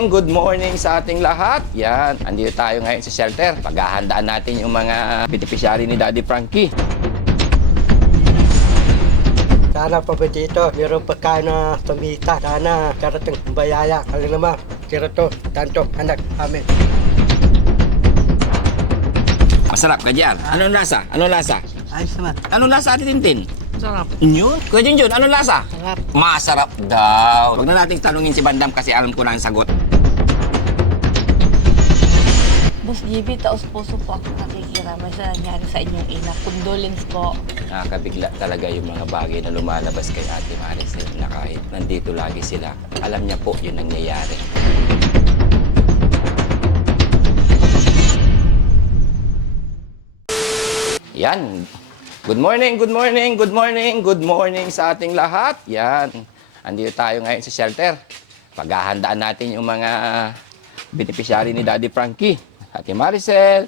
Good morning sa ating lahat. Yan, andito tayo ngayon sa shelter. Paghahandaan natin yung mga beneficiary ni Daddy Frankie. Sana pa ba dito, mayroong pagkain na tumita. Sana karating bayaya. Alam naman, kirato, tanto, anak, amin. Masarap ka dyan. Anong lasa? Anong lasa? Ayos naman. Anong lasa, Ate Tintin? Sarap. Yun? Kuya Junjun, anong lasa? Sarap. Masarap daw. Huwag na natin tanungin si Bandam kasi alam ko na ang sagot. Boss GB, taos puso po ako nakikiramay sa nangyari sa inyong ina. Condolence po. Nakakabigla talaga yung mga bagay na lumalabas kay Ate Maricel na kahit nandito lagi sila, alam niya po yun nangyayari. Yan. Good morning, good morning, good morning, good morning sa ating lahat. Yan. Andito tayo ngayon sa shelter. Paghahandaan natin yung mga beneficiary ni Daddy Frankie. Ate Maricel,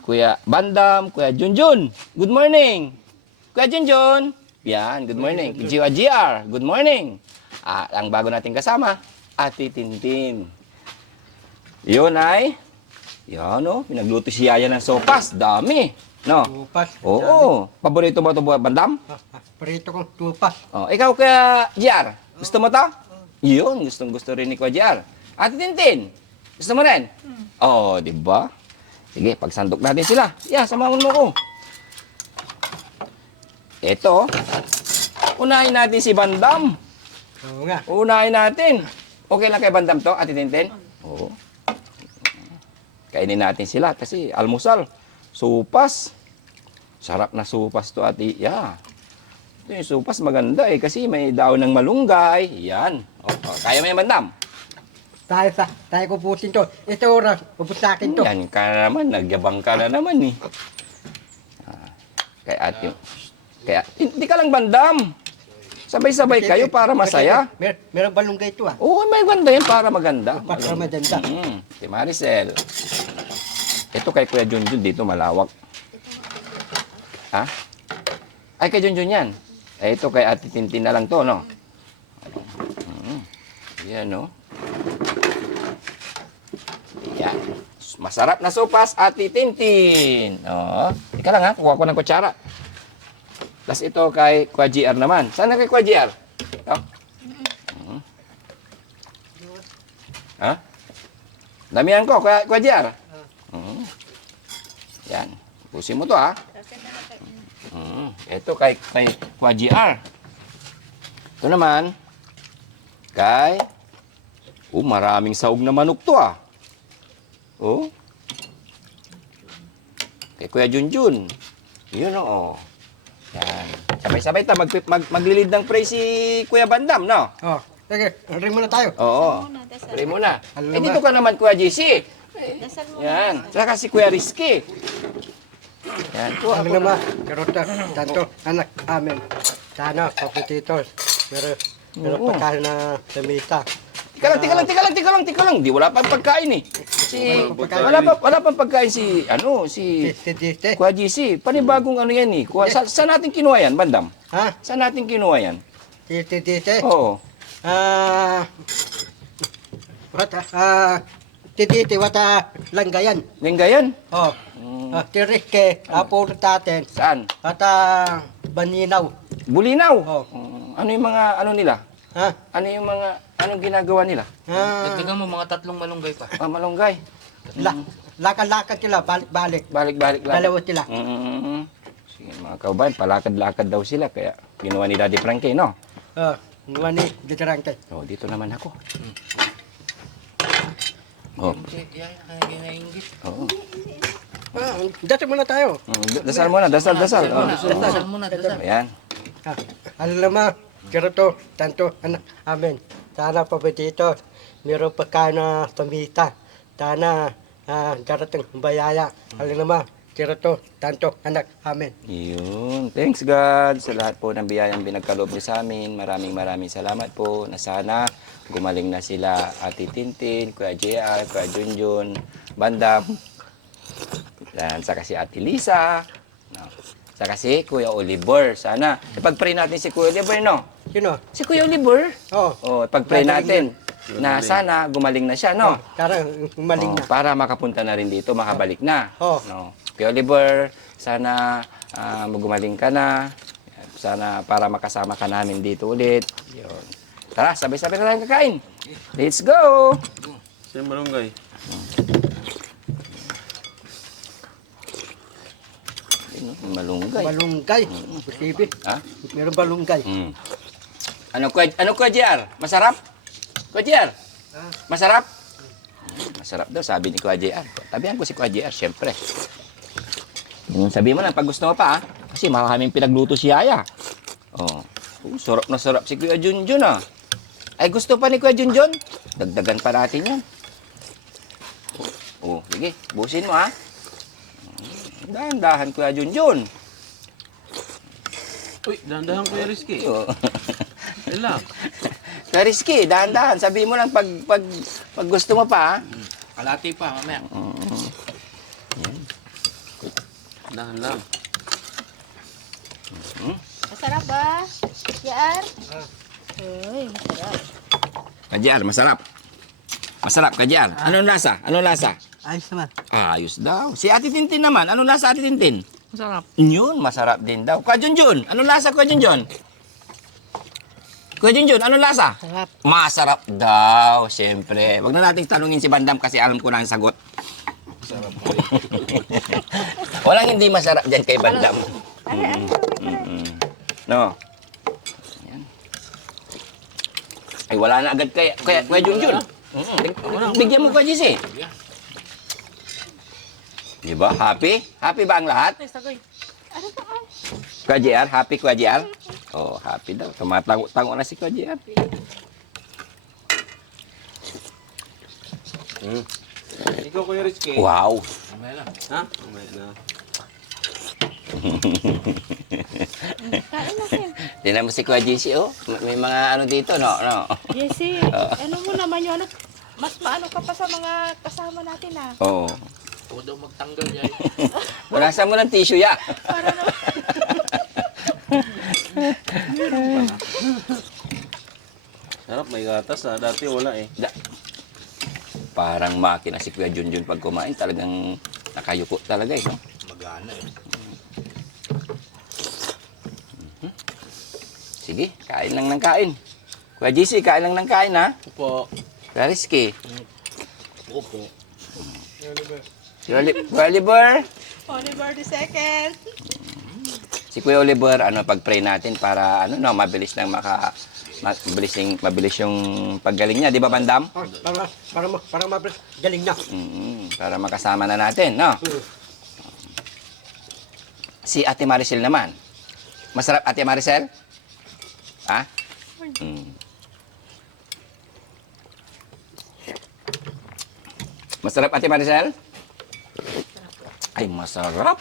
Kuya Bandam, Kuya Junjun. Good morning. Kuya Junjun. Yan, good morning. Jiwa GR, good morning. Ang bago nating kasama, Ate Tintin. Yun ay, yan o, pinagluto si Yaya ng sopas. Dami. No? Tupas. Oo. Paborito mo ito, Bandam? Parito kong tupas. Oh, ikaw, Kuya GR, gusto mo to? Yun, gusto rin ni Kuya GR. Ate Tintin, gusto mo rin? Oo, di ba? Sige, pagsandok natin sila. Yeah, samahan mo ko. Ito, unahin natin si Bandam. Oo nga. Unahin natin. Okay lang kay Bandam to, Ate Tintin? Oo. Kainin natin sila kasi almusal. Supas. Sarap na supas to, Ate. Yeah. Ito yung supas maganda eh kasi may daon ng malunggay. Yan. Kaya mo yan, Bandam? Tayo ko pusin to. Ito oras, pupusakin to. Yan ka na naman. Nagyabang ka na naman eh. Kaya Ate. Kaya, hindi ka lang, Bandam. Sabay-sabay kayo para masaya. Meron balunggay ito ah. Oo, may ganda yan para maganda. Para maganda. Si Maricel. Ito kay Kuya Junjun dito malawak. Ha? Ay, kay Junjun yan. Eh, ito kay Ate Tintin na lang to, no? Yan, no? Yan. Masarap na sopas, Ate Tintin. Oh. Ika lang ha, kuha ko ng kutsara. Tapos ito kay Kuya GR naman. Saan na kay Kuya GR? Oh. Ha? Damihan ko, Kuya GR. Yan. Pusin mo to, ha? Ito kay Kuya GR. Ito naman, kay... maraming sahog na manok to, ah. Oh. Kay Kuya Junjun. Yun, oh. Yan. Sabay-sabay ta, maglilid ng pray si Kuya Bandam, no? Oh, sige, rin muna tayo. Oo. Pray muna. Alam Eh, ba? dito ka naman, Kuya JC. Dasal mo. Yan. Saka si Kuya Rizky. Yan. Kuha Alam ko naman, kirota, tanto, anak, amin. Sana paputitos. Meron Oo. pagkain na tumita. Tika lang. Di, wala pang pagkain eh. Wala pang pagkain si Tite. Kuya JC. Panibagong ano yan eh. Saan natin kinuha yan, Bandam? Ha? Saan natin kinuha yan? Tite. Oo. Tititi, langgayan. Lenggayan? Oh. Tirik ke, apuro tatin. Saan? At baninaw. Bulinaw? Oh. Ano yung mga, ano nila? Ha? Anong ginagawa nila? Dagdagan mo mga 3 malunggay pa. Malunggay. Lakad-lakad sila, balik-balik. Balik-balik lang. Dalawa sila. Sige mga kaubayan, palakad-lakad daw sila. Kaya ginawa ni Daddy Frankie, no? Ngani, gitarangkay. Oh, dito naman ako. Oh, Yan, ginainggit. oo. Dati muna tayo. Dasal muna, dasal. Dasal muna, dasal. Ayan. Alam naman, kirato, tanto, anak, amin. Sana pa ba dito, mayroong pagkain na tumita. Sana karating bayaya. Alam naman, kirato, tanto, anak, amin. Yun. Thanks God sa lahat po ng biyayang binagkaloob niyo sa amin. Maraming salamat po na sana gumaling na sila Ate Tintin, Kuya JR, Kuya Junjun, Bandam. Yan, saka si Ate Lisa. No. Saka si Kuya Oliver. Sana ipag-pray natin si Kuya Oliver, no? Sino? Si Kuya Oliver. Oh. Oh, ipag-pray natin. na sana gumaling na siya, no? Para umaling na. Para makapunta na rin dito, makabalik na. Oh. No. Kuya Oliver, sana gumaling ka na. Sana para makasama ka namin dito ulit. Yun. Tara, sabay-sabay na tayong kakain. Let's go! Siya malunggay. Malunggay. Balunggay. Posible. Ha? Meron balunggay. Mm. Ano Kuya JR? Masarap? Kuya JR? Masarap? Masarap daw, sabi ni Kuya JR. Tabihan ko si Kuya JR, syempre. Sabi mo lang, pag gusto mo pa, kasi maraming pinagluto si Yaya. Oh. Sarap na sarap si Kuya Junjun, ah. Ay, gusto pa ni Kuya Junjun? Dagdagan pa natin yan. Oh, sige, busin mo, ha? Dahan-dahan, Kuya Junjun. Uy, dahan-dahan Kuya Rizky. Oh. Relax. Kuya Rizky, dahan-dahan. Sabi mo lang, pag gusto mo pa, ha? Kalati pa, mamaya. Dahan lang. Masarap ba? Yan? Uy, masarap. Kajiar, masarap. Masarap, Kajiar. Anong lasa? Anong lasa? Ayos naman. Ayos daw. Si Ate Tintin naman. Anong lasa, Ate Tintin? Masarap. Yun, masarap din daw. Kuya Junjun, anong lasa, Kuya Junjun? Kuya Junjun, anong lasa? Masarap. Masarap daw, siyempre. Huwag na nating tanungin si Bandam kasi alam ko na ang sagot. Masarap. Walang hindi masarap dyan kay Bandam. No. Ayan. Ay, wala na agad kaya Kuya Junjun. Bigyan mo Kuya JC. Di ba? Happy? Happy ba ang lahat? Kuya JR, happy Kuya JR? Oh, happy daw. Tumatango-tango na si Kuya JR. Ikaw Kuya Rizky. Wow. Mamaya lang. Ha? Mamaya na. Kain natin. Tingnan mo si Kuya JC, oh. May mga ano dito, no? Jesse, ano mo naman yun? Mas maano ka pa sa mga kasama natin ah. Oo. Huwag daw magtanggal dyan. Wala sa mo ng tissue, ya. Sarap, may gatas ha. Dati wala eh. Parang makina si Kuya Junjun pag kumain. Talagang nakayuko talaga, eh. No? Magana eh. Sige, kain lang ng kain. Kuya JC, kain lang ng kain, ha? Opo. Kuya Rizky. Opo. Kuya Oliver. Oliver the second. Si Kuya Oliver, pag-pray natin para, mabilis lang mabilis yung paggaling niya. Di ba, Bandam? Oh, para mabilis. Galing na. Para makasama na natin, no? Si Ate Maricel naman. Masarap, Ate Maricel? Ha? Masarap, Ate Maricel? Ay, masarap.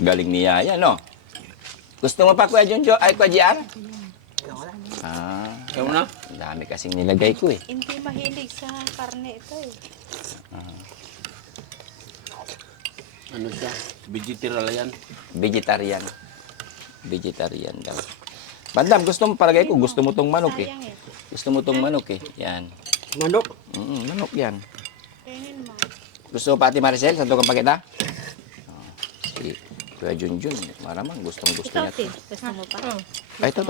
Galing ni Yaya, no? Gusto mo pa, Kuya Junjo? Ay, Kuya JR? Ikaw na? Ang dami kasing nilagay ko, eh. Hindi mahilig sa karne ito eh. Ano siya? Vegetarian yan. Vegetarian. Vegetarian daw. Bandam, gusto mo palagay ko, gusto mo tong manok, eh. Sayang eh. Gusto mo tong manok, eh. Yan. Manok. Manok yan. Kainin mo. Gusto mo pa, Ate Maricel? Santo kang pakita? Si Kuya Junjun, maramang gustong gusto Ikaw, niya. Tin. Gusto mo pa? Ay, ito.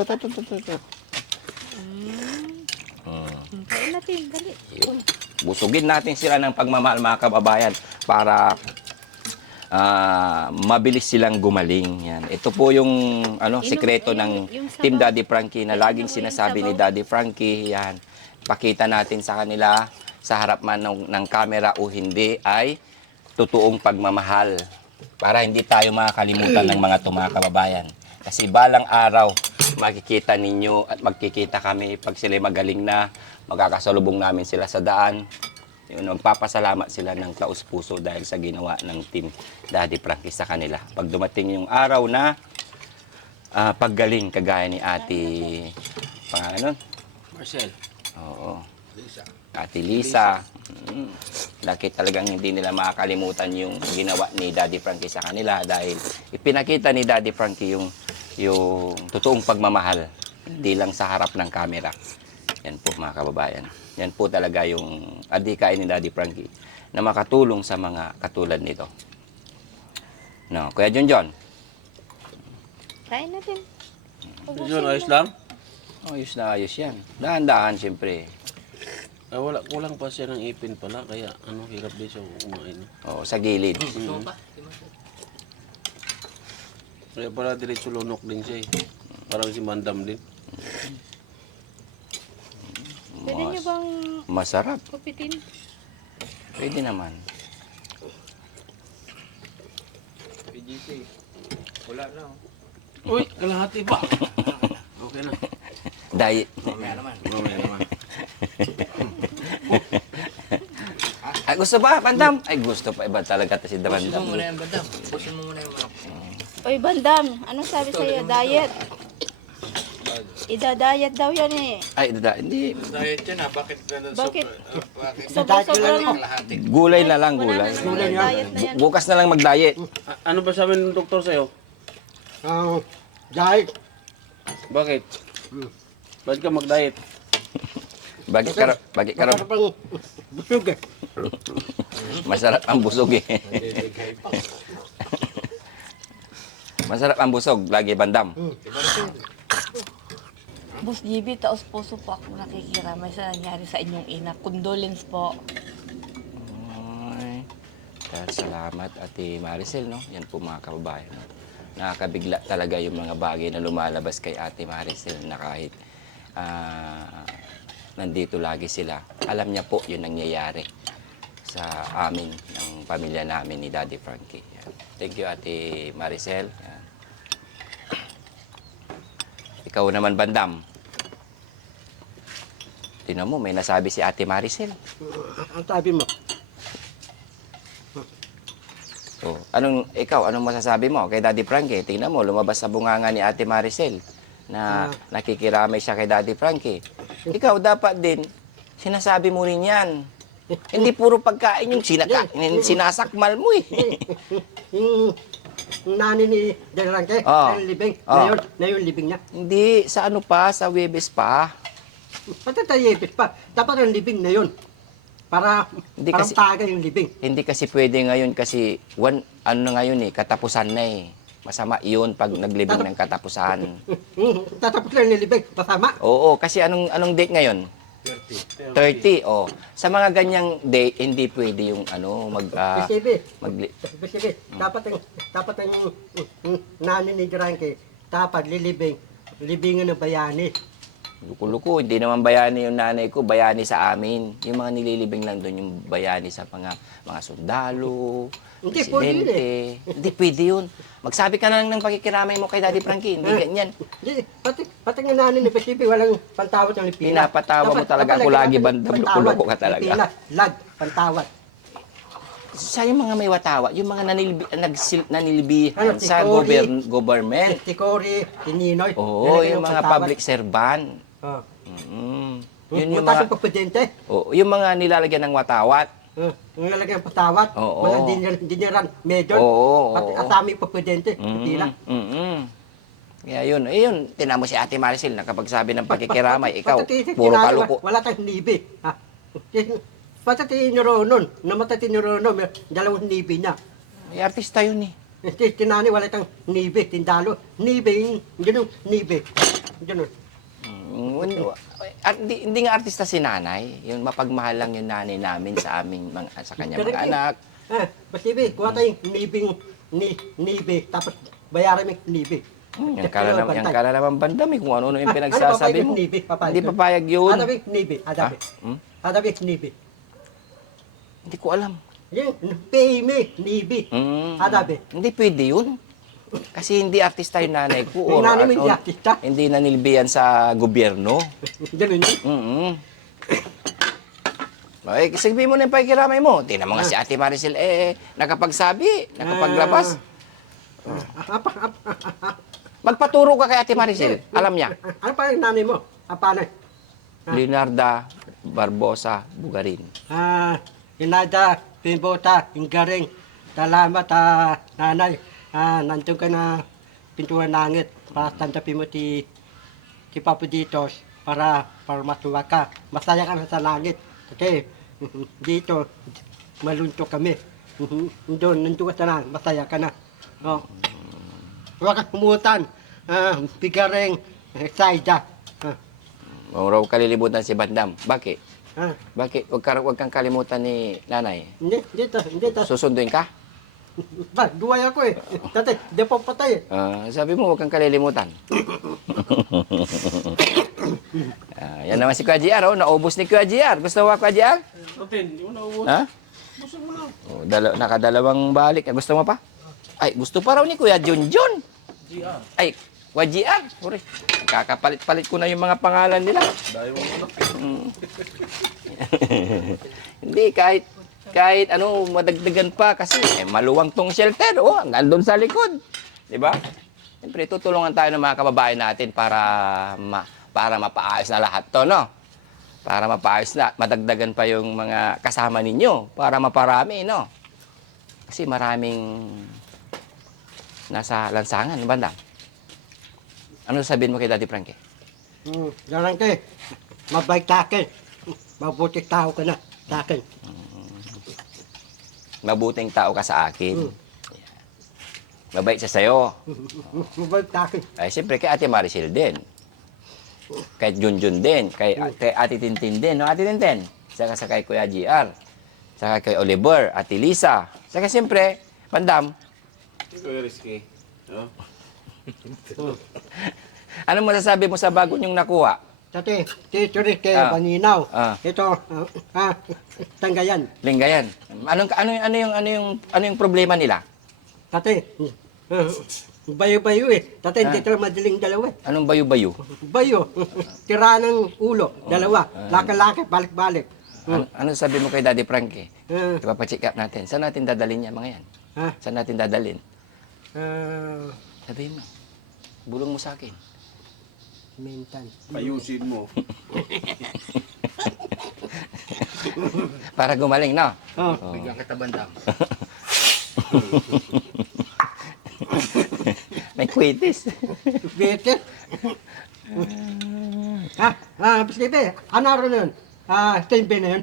Kain natin, dali. Yun. Busugin natin sila ng pagmamahal, mga kababayan, para mabilis silang gumaling. Yan. Ito po yung sekreto ng yung sabaw. Team Daddy Frankie na laging Tingnan mo yung sinasabi ni sabaw. Daddy Frankie. Yan. Pakita natin sa kanila sa harap man ng camera o hindi ay totoong pagmamahal para hindi tayo makakalimutan ng mga mga kababayan. Kasi balang araw, makikita ninyo at magkikita kami pag sila magaling na, magkakasalubong namin sila sa daan. Yun, magpapasalamat sila ng taus-puso dahil sa ginawa ng Team Daddy Frankie sa kanila. Pag dumating yung araw na paggaling kagaya ni Ate, pangalan nun? Marcel. Oo. Lisa. Ate Lisa. Laki talagang hindi nila makakalimutan yung ginawa ni Daddy Frankie sa kanila dahil ipinakita ni Daddy Frankie yung totoong pagmamahal Hindi lang sa harap ng camera. Yan po mga kababayan. Yan po talaga yung adhikain ni Daddy Frankie na makatulong sa mga katulad nito. No, Kuya Junjun. Kain natin. Yun, ayos lang? Ayos na ayos yan. Dahan-dahan siyempre. Ay, wala, kulang pa siya ng ipin pala, kaya hirap din siya kumain. Oo, sa gilid. Kaya pala diretso lunok din siya eh. Parang si Mandam din. Pwede niyo bang Masarap. kupitin? Pwede naman. Uy, kalahati pa. Okay na. Diet. Mamaya naman. Mamaya naman. Ay, gusto ba, Bandam? Ay, gusto pa. Iba talaga to si Busin Bandam. mo muna yung badam. Busin mo muna yung manok. Oy, Bandam, anong sabi sa'yo? Diet? Ida-diet daw yan eh. Ay, hindi. Diet yan ah. Bakit? Bakit? Bakit? Sobra-sobra na. Kalahati. Gulay na lang, Wala gulay. na naman ang diet na yan. Bukas na lang mag-diet. Ano ba sabi ng doktor sa'yo? Dahil, Bakit? Bakit ka mag-diet? Bakit ka masarap ang busog eh. masarap ang busog eh. Masarap ang busog, lagi Bandam. Boss GB, taos puso po ako nakikiramay sa nangyari sa inyong ina. Condolence po. Ay, salamat Ate Maricel, no? Yan po mga kababayan. No? Nakakabigla talaga yung mga bagay na lumalabas kay Ate Maricel na kahit nandito lagi sila. Alam niya po yung nangyayari sa amin, ng pamilya namin ni Daddy Frankie. Yan. Thank you Ate Maricel. Yan. Ikaw naman Bandam. Tingnan mo, may nasabi si Ate Maricel. Ang sabi mo, Oh, anong masasabi mo kay Daddy Frankie? Tingnan mo, lumabas sa bunganga ni Ate Maricel na nakikiramay siya kay Daddy Frankie. Ikaw dapat din, sinasabi mo rin yan. Hindi puro pagkain yung sinasakmal mo eh. yung nani ni Del Ranque, Oh. yung libing, Oh. na yung libing niya. Hindi, sa ano pa, sa Webes pa. Pati tayo ipit pa, dapat yung libing na yun. Para, Hindi parang kasi- tagay yung libing. Hindi kasi pwede ngayon kasi, ano na ngayon eh, katapusan na eh. Masama yun pag naglibing ng katapusan. Tatapos lang yung libing, masama. Oo, kasi anong date ngayon? 30. Oh. Sa mga ganyang date, hindi pwede yung Bisibi, magli... bisibi, dapat yung nani ni Del Ranque, dapat libingan ng bayani. Luko-luko, hindi naman bayani yung nanay ko, bayani sa amin. Yung mga nililibing lang doon, yung bayani sa mga sundalo, Hindi, pwede yun presidente. Hindi pwede yun. Magsabi ka na lang ng pakikiramay mo kay Daddy Frankie, hindi ganyan. Di, pati nga nani ni Bisibi, walang pantawad ng lipina. Pinapatawa mo talaga ako lagi, Bandam. Luko-luko ka talaga. Lipina, lag, pantawad. Sa yung mga may watawa, yung mga nanilibihan Ano, sa Tikori? government. Tikori, Tininoy. Oo, yung mga public servant. Oh. Yun yung Mataas mga, ang presidente. yung mga nilalagyan ng watawat. Yung lalagyan ng patawat. Oo. Mga dinyeran, major. Oo, Pati oo. asami pa presidente. Pila. Kaya yun, tinan mo si Ate Maricel, nakapagsabi ng pakikiramay, ikaw, puro tinalo, kaluko. Wala tayong nibi. Ha? Pati tinuro nun, namatay tinuro nun, may dalawang nibi niya. May artista yun eh. Tinani, wala tayong nibi, tindalo. Nibi, yun yung nibi. Yun. Hindi nga artista si nanay. Yung mapagmahal lang yung nanay namin sa sa kanyang mga anak. Basta ibi, kuha tayong nibi, tapos bayaran mo yung nibi. Yan ka na naman Bandam eh, kung ano yung Ano pinagsasabi papayag mo. yung nibi? Hindi papayag yun. Adabi, nibi, adabi. Adabi, nibi. Hindi ko alam. Yung pay me, nibi. Adabi. Hindi pwede yun. Kasi hindi artista yung nanay ko. Yung nanay mo hindi artista? Hindi nanilbihan sa gobyerno. Ganun yun. Ay, sabihin mo na yung pakikiramay mo. Tingnan mo nga si Ate Maricel, nakapagsabi, nakapaglabas. Magpaturo ka kay Ate Maricel. Alam niya. Ano pa yung nanay mo? Paano? Leonarda Barbosa Bugarin. Inada, Pimbota, Ingaring. Salamat, nanay. Nandun ka na pintuan langit para tantapin mo ti si Papa dito para matuwa ka. Masaya ka na sa langit. Kasi dito, malunto kami. Nandun ka na, masaya ka na. Oh. Huwag kang umutan. Bigareng Saida. Huwag raw kalilimutan si Bandam. Bakit? Ah, Bakit? Huwag kang kalimutan ni nanay. hindi, hindi. Susunduin ka? Ba, duway ako eh. Dati, di pa patay eh. Sabi mo, huwag kang kalilimutan. Yan naman si Kuya JR, oh. Naubos ni Kuya JR. Gusto mo ba, Kuya JR? Rotin, di mo na ubos. Ha? Busog mo na. Oh, nakadalawang balik. Gusto mo pa? Ay, gusto pa raw ni Kuya Junjun. GR. Ay, Kuya JR. Uri, kakapalit-palit ko na yung mga pangalan nila. Dahil mo anak. Hindi, kahit ano, madagdagan pa kasi maluwang tong shelter, oh, hanggang sa likod. Di ba? Siyempre, tutulungan tayo ng mga kababayan natin para mapaayos na lahat to, no? Para mapaayos na, madagdagan pa yung mga kasama ninyo para maparami, no? Kasi maraming nasa lansangan, banda. Ano sabihin mo kay Daddy Frankie? Yan kay, mabait sa akin. Mabuti tao ka na sa akin. Mabuting tao ka sa akin. Mabait siya sa'yo. Mabait sa akin. Ay, siyempre kay Ate Maricel din. Kay Junjun din. Kay Ate Tintin din. No, Ate Tintin? Saka sa kay Kuya GR. Saka kay Oliver, Ate Lisa. Saka siyempre, Bandam. Ikaw yung risky. Oh. Ano masasabi mo sa bago niyong nakuha? Dati, dito rin kay Ah. Baninaw. Ah. Ito, Tanggayan. Linggayan. Ano yung problema nila? Dati, bayo-bayo eh. Dati, dito lang madaling dalawa eh. Anong bayu-bayu? Bayo, tira ng ulo, dalawa. Laki-laki, balik-balik. Ano sabi mo kay Daddy Frankie? Ah, Ipapacheck up natin. Saan natin dadalhin yan, mga yan? ah, Saan natin dadalhin? ah, Sabihin mo. Bulong mo sa akin. mental. Ayusin mo. Para gumaling, no? Oh, Bigyan kita Bandam. May kwitis. bitin. Basta ano rin yun? Stemben na yun.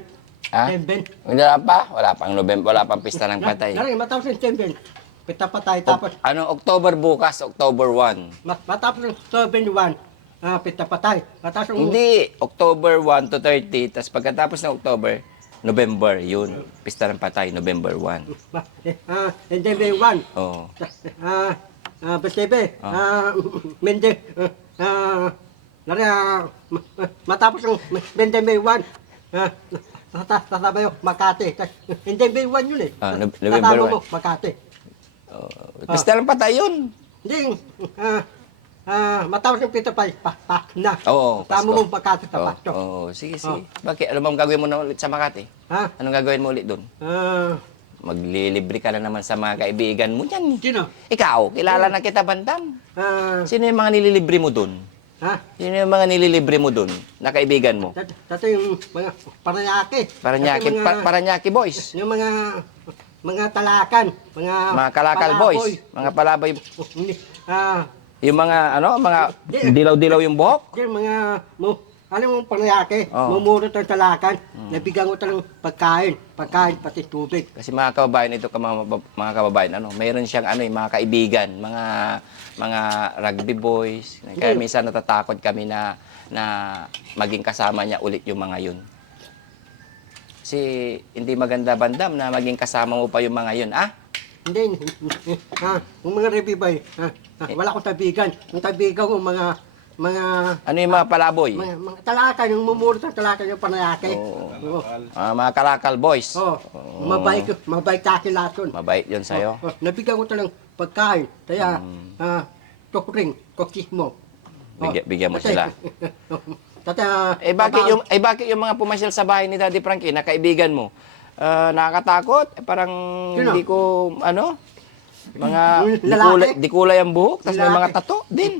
Ha? Stemben. Wala pa? Wala pang November, wala pang pista ng patay. Narin, matapos yung stemben. Pita patay, tapos, Anong October bukas? October 1. matapos yung stemben 1, pita patay. Matapos yung, Hindi, October 1 to 30. Tapos pagkatapos ng October, November, yun. Pista ng patay, November 1. stemben 1. Oh. Basta mende, matapos yung Mende 1, tatabayo, Makati. Hindi May 1 yun eh. November Tatama 1. mo, Makati. Pista ng patay yun. Hindi, matapos yung pito pa na. Oo, Tama Pasko. mo, Makati sa Oo, Pasko. sige, sige. Bakit? Ano bang gagawin mo na ulit sa Makati? Ha? Anong gagawin mo ulit doon? Maglilibre ka na naman sa mga kaibigan mo dyan. Sino? Ikaw, kilala na kita, Bandam. Sino yung mga nililibre mo doon? Ha? Sino yung mga nililibre mo doon na kaibigan mo? Dati yung mga Paranaque. Paranaque, Dati mga- Paranaque boys. Yung mga talakan, Mga kalakal boys. Mga palaboy. Yung mga, mga dilaw-dilaw yung buhok. Yung mga, alam mo, panayake, Oo. mumuro ng talakan, nabigyan ko ng pagkain, pati tubig. Kasi mga kababayan, mga kababayan, mayroon siyang yung mga kaibigan, mga rugby boys. Kaya minsan natatakot kami na maging kasama niya ulit yung mga yun. Kasi hindi maganda, Bandam, na maging kasama mo pa yung mga yun, Hindi, yung mga rebibay, wala akong tabigan. Yung tabigan ko, mga Ano yung mga palaboy? mga talakan, yung mumuro ng talakan, yung panayake. Oo. Mga kalakal boys. Oh, mabait sa akin lahat yun. Mabait yun sa'yo. Nabigyan ko ng pagkain, kaya, kokis mo. Bigyan mo sila. Tata, Bakit yung mga pumasyal sa bahay ni Daddy Frankie na kaibigan mo? Nakakatakot? Parang Sino? hindi ko, mga Lalaki? di kulay ang buhok, tapos may Lalaki. mga tato din.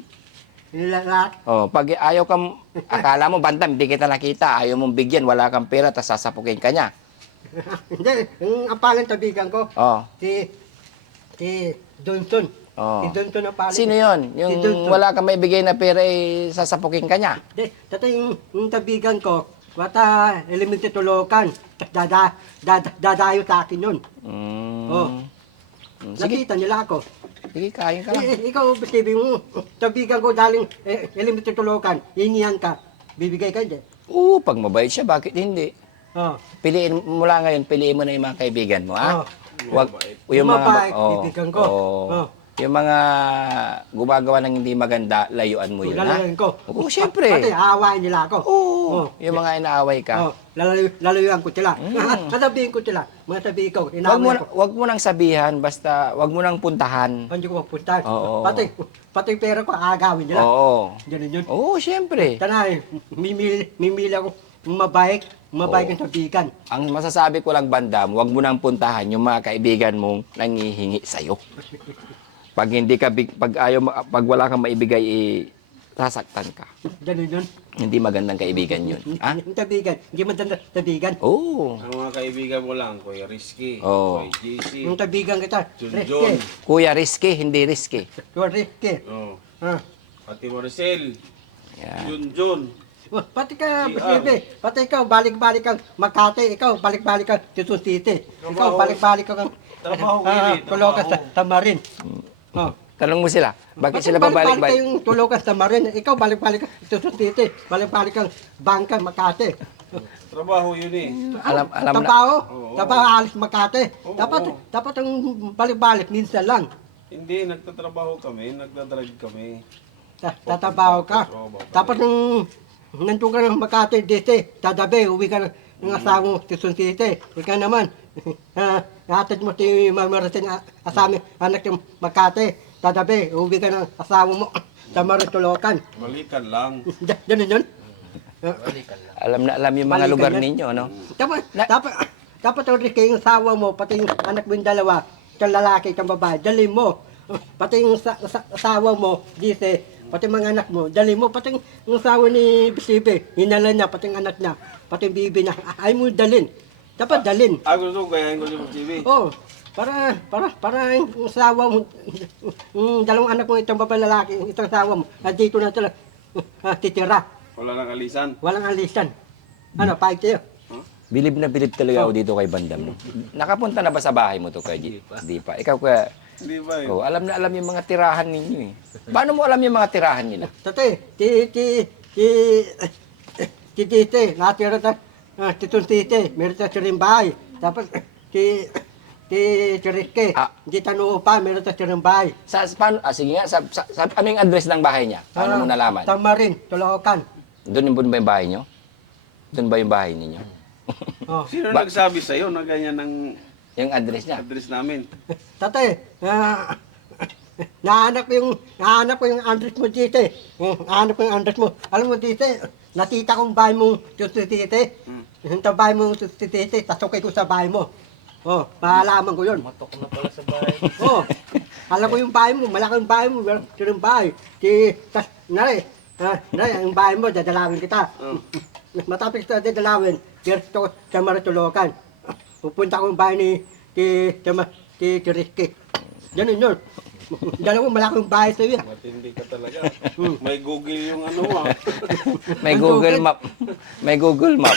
lahat. Pag ayaw kang, akala mo, Bandam, hindi kita nakita, ayaw mong bigyan, wala kang pera, tapos sasapukin ka niya. Hindi, yung apalang tabigan ko, Oh, si Johnson. Oh. Si Dunto na pala. Sino yon? Yung Si Dunto. wala kang maibigay na pera, eh, sasapukin ka niya. Dati yung tabigan ko, wata elemente tulokan. Dadayo sa akin yun. Oh. Sige, Nakita nila ako. sige, kain ka lang. Ikaw, sabi mo, tabigan ko daling elemente tulokan, iniyan ka, bibigay ka hindi. Oo, pag mabait siya, bakit hindi? Oh. Piliin mula ngayon, piliin mo na yung mga kaibigan mo, ha? Oh. Wag, Yung mabait, kaibigan ko. Oh. Yung mga gumagawa ng hindi maganda, layuan mo yun, ha? Lalayan ko. Oo, syempre. Pati, aawain nila ako. Oo, Oh. yung mga inaaway ka. Oh, lalayuan ko sila. Sasabihin ko sila. Mga sabihin ko, inaway ko. Wag mo nang sabihan, basta wag mo nang puntahan. Hindi ko mapuntahan. Oo. Pati pera ko, aagawin nila. Oo. Ganun yun. Oo, syempre. Tanay, mimili ako mabait ang sabigan. Ang masasabi ko lang, Bandam, wag mo nang puntahan yung mga kaibigan mong nangihingi sa'yo. Pag hindi ka pag wala kang maibigay, sasaktan ka. Ganun yun. Hindi magandang kaibigan 'yun. Ha? Yung tabigan, hindi man tabigan. Oo. Ang mga kaibigan mo lang, Kuya Rizky, Oo. Kuya JC, Yung tabigan kita, Junjun. Kuya, risky, hindi risky. Riske. Oh. Ah. Pati Maricel, Yan. Junjun. Pati ka, Si Bebe, pati ikaw, balik-balik kang Makati, ikaw, balik-balik kang Quezon City. Ikaw, Trabaho. balik-balik kang Trabaho, Willie, Tulokas trabaho. Tamarin. Oh. Tanong mo sila, bakit sila Balik-balik babalik-balik? kayong Tulokas Tamarin, ikaw, balik-balik kang Quezon City, balik-balik kang Bangka, Makati. Trabaho yun eh. Alam na. Tabaho, Oo. tabaho alis Makati. Oo. Dapat ang balik-balik, minsan lang. Hindi, nagtatrabaho kami, nagdadrive kami. Tatabaho ka. Dapat nung nandun ka ng Makati dito, tadabi, uwi ka ng asawa mo, Quezon City. Ikaw naman, hatid mo si Mamarasin, asami, anak ng Makati. Tadabi, uwi ka ng asawa mo, Tamarin Tulokan. Balikan lang. Ganun yun? Alam na alam yung mga Balikan lugar yan. ninyo, no? Dapat ang yung asawa mo, pati yung anak mo yung dalawa, yung lalaki, yung babae, dali mo. Pati yung asawa mo, dito, pati mga anak mo, dali mo. Pati yung asawa ni Bisibe, hinala niya, pati yung anak niya, pati yung bibi niya, ay mo dalin. Dapat dalin. Gusto ko gayahin ko si TV. Oh, para yung asawa mo, yung dalawang anak mo, itong babae lalaki, itong asawa mo, dito na sila titira. Wala nang alisan. Walang alisan. Ano, pahig kayo? Bilib na bilib talaga ako dito kay Bandam. No? Nakapunta na ba sa bahay mo to kay Di pa. Ikaw kuya, Hindi ba eh? alam na alam yung mga tirahan ninyo eh. Paano mo alam yung mga tirahan nila? Tate, Tite, natira ta, Titun Tite, meron ta siring bahay. Tapos, Riske, di tanuo pa, meron ta siring bahay. Paano, sige nga, ano yung address ng bahay niya? Paano mo nalaman? Tamarin, Tulokan. Doon ba yung bahay nyo? Doon ba yung bahay ninyo? Oh. Sino nagsabi sa'yo na ganyan ang Yung address niya? address namin? Tate, nahanap ko yung address mo dito. Nahanap ko yung address mo. Alam mo dito, nakita kong bahay mo dito. Yung bahay mo dito, tasokay ko sa bahay mo. Oh, maalaman ko yun. Matok na pala sa bahay. Oh, alam ko yung bahay mo, malaki yung bahay mo, meron yung bahay. Nari, ang bahay mo, dadalawin kita. Matapos ito dadalawin, dito sa Maritulokan. Pupunta ko yung bahay ni Rizky. Ganun yun. Dalawang malaki yung bahay sa'yo. Matindi ka talaga. May Google yung ano May Google Map. May Google Map.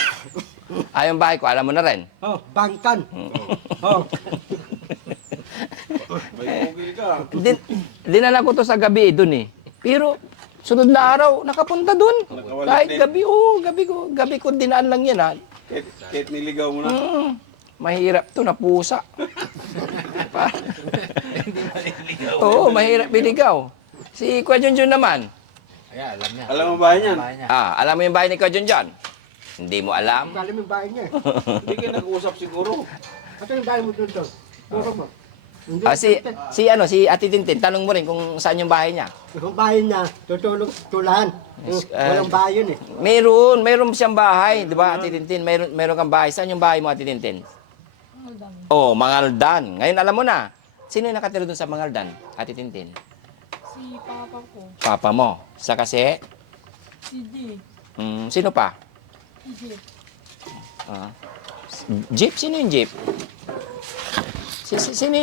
Yung bahay ko, alam mo na rin. Oh, Bangkan. Oh, May Google ka. Dinala ko to sa gabi dun eh. Pero sunod na araw, nakapunta dun. Nakawalit Kahit din. gabi ko dinaan lang yan ha. Kahit niligaw mo na. Mahirap to, napusa. Oo, mahirap biligaw. Si Kuya Junjun naman. Ayan, alam niya. Alam mo ba yan? Bahay niya. Alam mo yung bahay ni Kuya Junjun? Hindi mo alam. galing yung bahay niya. Hindi kayo nag-uusap siguro. Ito yung bahay mo doon. Puro mo. Hindi, Si Ate Tintin, tanong mo rin kung saan yung bahay niya. Yung bahay niya, tulahan. Walang bahay yun eh. Mayroon siyang bahay, di ba Ate Tintin? Mayroon kang bahay. Saan yung bahay mo Ate Tintin? Oh, Mangaldan. Ngayon alam mo na. Sino yung nakatira doon sa Mangaldan, Ate Tintin? Si papa ko, Papa mo. Sa kasi? si G, Sino pa? si Jeep. Jeep? Sino yung Jeep? Sino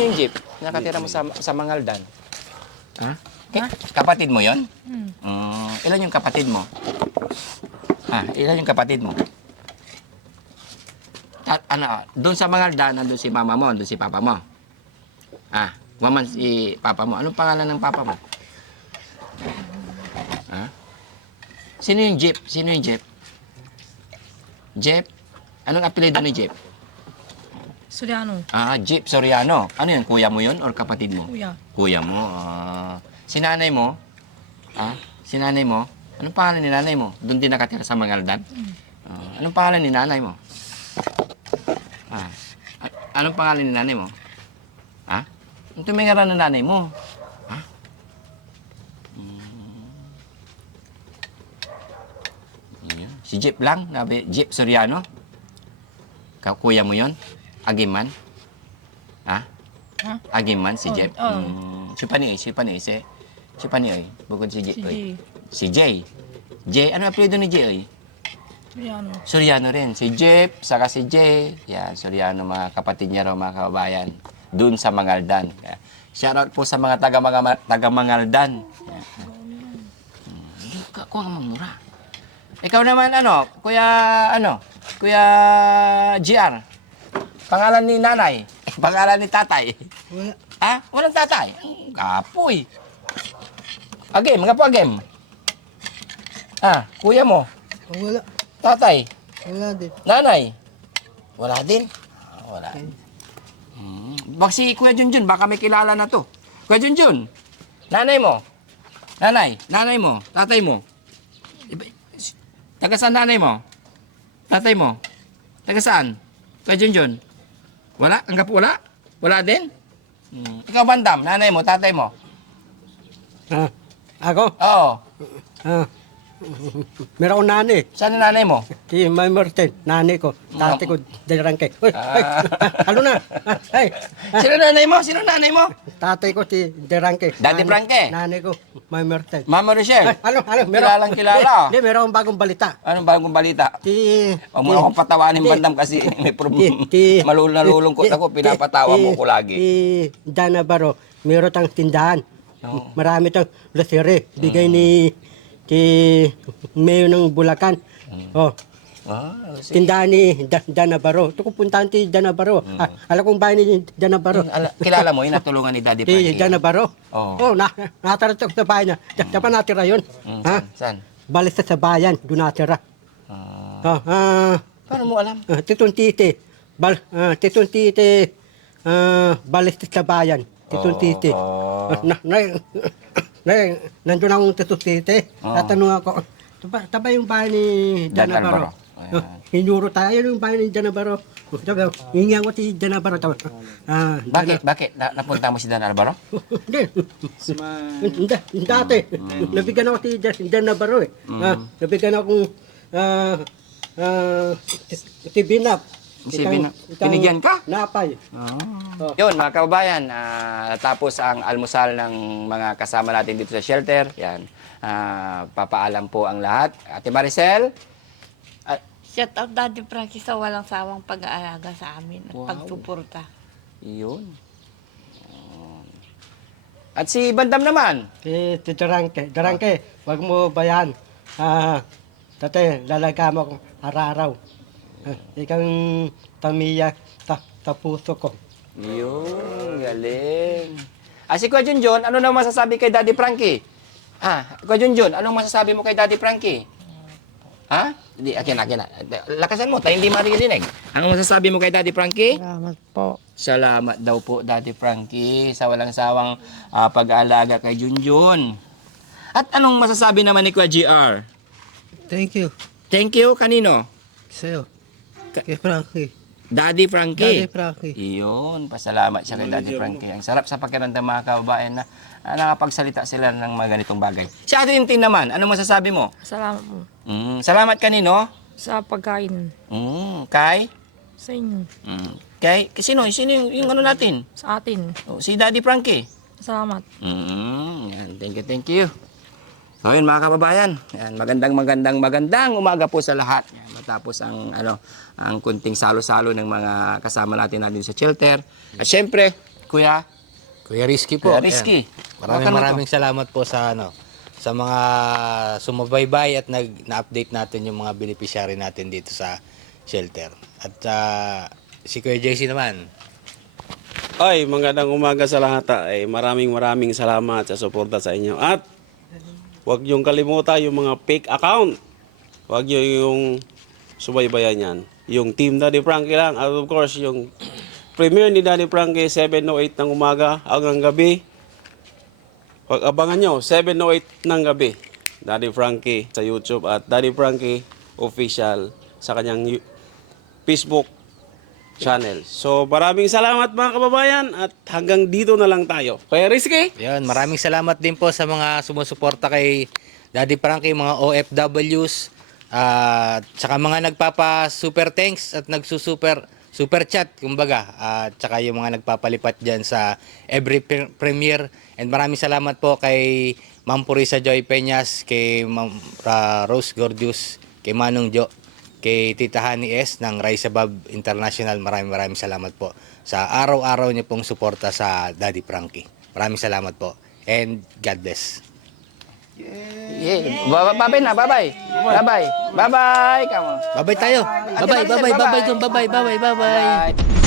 yung Jeep? Nakatira mo sa Mangaldan? Ha? Kapatid mo yon? Ilan yung kapatid mo? Ilan yung kapatid mo? Doon sa Mangaldan, nandun si mama mo, doon si papa mo. Waman si papa mo. Anong pangalan ng papa mo? Sino yung Jeep? Sino yung Jeep? Jeep? Anong apelido ni Jeep? Soriano. Jeep Soriano. Ano yun? Kuya mo yun or kapatid mo? Kuya. Kuya mo. Si nanay mo? Si nanay mo? Anong pangalan ni nanay mo? Doon din nakatira sa Mangaldan? Anong pangalan ni nanay mo? Anong pangalan ni nanay mo? Ang tumingaran ng nanay mo? Si Jeep lang? Jeep Soriano? Kuya mo yon? Agiman? Agiman si Jeep? Si Pani, bukod si Jeep. Si Jay. Jay, ano apelido ni Jay? Soriano. Soriano rin. Si Jeep, saka si Jay. Yan, Soriano, mga kapatid niya raw, mga kababayan. Doon sa Mangaldan. Shoutout po sa mga taga-Mangaldan. Kuha ka mamura. Ikaw naman, Kuya GR. Pangalan ni nanay. Pangalan ni tatay. Wala. Walang tatay. Kapoy. Agem, nga po agem. Kuya mo. Wala. Tatay. Wala din. Nanay. Wala din. Wala. Baka si Kuya Junjun, baka may kilala na to. Kuya Junjun, nanay mo. Nanay mo. Tatay mo. Taga saan nanay mo? Tatay mo? Taga saan? Kuya Junjun? Wala? Hanggang wala? Wala din? Ikaw, Bandam, nanay mo, tatay mo? Ako? Oo. Meron akong nanay. Saan ang nanay mo? Si May Martin, nanay ko. Tatay ko, Derangke. Ano na? Sino nanay mo? Sino nanay mo? Tatay ko si Derangke. Daddy Frankie? Nanay ko, May Martin. Mama Rochelle? Ano? Kilalang kilala. Hindi, meron akong bagong balita. Anong bagong balita? Huwag mo akong patawanin, Bandam, kasi may problem. Nalulungkot ako, pinapatawa mo ko lagi. Si Dana Baro, meron tang tindahan. Oo. Marami tang lasere. Bigay ni Mayor ng Bulacan. Tindahan ni Dana Baro. Ito kung puntahan si Dana Baro. Alam kong bahay ni Dana Baro. Kilala mo, natulungan ni Daddy Si Frankie. Dana Baro. Oo. Nataratok sa bahay niya. Dapat natira yun. Saan? Balista sa bayan, doon natira. Paano mo alam? Titong Tite. Titong Tite, balista sa bayan. Titong Tite. Nandun akong Titong Tite. Tatanong ako, taba yung bahay ni Dana Baro. Hinuro tayo, yan yung bahay ni Dana Baro. Hingi ako si Dana Baro. Bakit? Napunta mo si Dan Alvaro? Hindi. Dati. Nabigyan ako si Dana Baro eh. Nabigyan akong si Binap. Si Binap. Binigyan ka? Napay. Yun, mga kababayan, tapos ang almusal ng mga kasama natin dito sa shelter. Yan. Papaalam po ang lahat. Ate Maricel, Shout out Daddy Frankie sa walang sawang pag-aalaga sa amin at pagsuporta. yun. At si Bandam naman. Si Darangke. Darangke, wag mo bayan. Tate, lalaga mo akong araw-araw. Ikaw yung tamiya sa puso ko. Yun, galing. Si Kuya Junjun, ano na masasabi kay Daddy Frankie? Kuya Junjun, anong masasabi mo kay Daddy Frankie? Hindi, akin. Lakasan mo, tayo hindi maririnig. Anong masasabi mo kay Daddy Frankie? Salamat po. Salamat daw po, Daddy Frankie, sa walang sawang pag-aalaga kay Junjun. At anong masasabi naman ni Kuya GR? Thank you. Thank you, kanino? Sa'yo. Kay Frankie. Daddy Frankie. Daddy Frankie. Iyon, pasalamat siya kay Daddy Frankie. Ang sarap sa pakiramdam mga kababayan na nakapagsalita sila ng mga ganitong bagay. Si Ate Tintin naman, anong masasabi mo? Salamat po Salamat kanino? sa pagkain Kay? sa inyo, Kay? Sino yung ano natin? sa atin. Si Daddy Frankie. Salamat. Yan, thank you. So yun mga kababayan, yan, magandang umaga po sa lahat. Yan, matapos ang kunting salo-salo ng mga kasama natin sa shelter. At syempre, Kuya, Kuya Rizky po. Kuya Rizky. Ayan. Maraming salamat po sa sa mga sumabaybay at na-update natin yung mga beneficiary natin dito sa shelter. At si Kuya JC naman. Ay, magandang umaga sa lahat. Ay, maraming salamat sa suporta sa inyo. At huwag niyong kalimutan yung mga fake account. Huwag niyo yung subaybayan yan. Yung Team Daddy Frankie lang. At of course, yung premiere ni Daddy Frankie, 7:08 ng umaga hanggang gabi. Huwag abangan nyo, 7:08 ng gabi. Daddy Frankie sa YouTube at Daddy Frankie Official sa kanyang Facebook channel. So maraming salamat mga kababayan at hanggang dito na lang tayo. Kaya Rizky, Yan, maraming salamat din po sa mga sumusuporta kay Daddy Frankie, mga OFWs, tsaka mga nagpapa super thanks at super chat, kumbaga, at tsaka yung mga nagpapalipat dyan sa every premiere. And maraming salamat po kay Ma'am Purisa Joy Peñas, kay Ma'am Rose Gordius, kay Manong Jo, kay Tita Honey S ng Rise Above International. Maraming salamat po sa araw-araw niyo pong suporta sa Daddy Frankie. Maraming salamat po. And God bless. Yeah. Bye-bye na, bye-bye. Bye-bye. Bye-bye. Come on. Bye-bye tayo. Bye-bye. Bye-bye. Bye-bye. Bye-bye. Bye-bye. Bye-bye. Bye.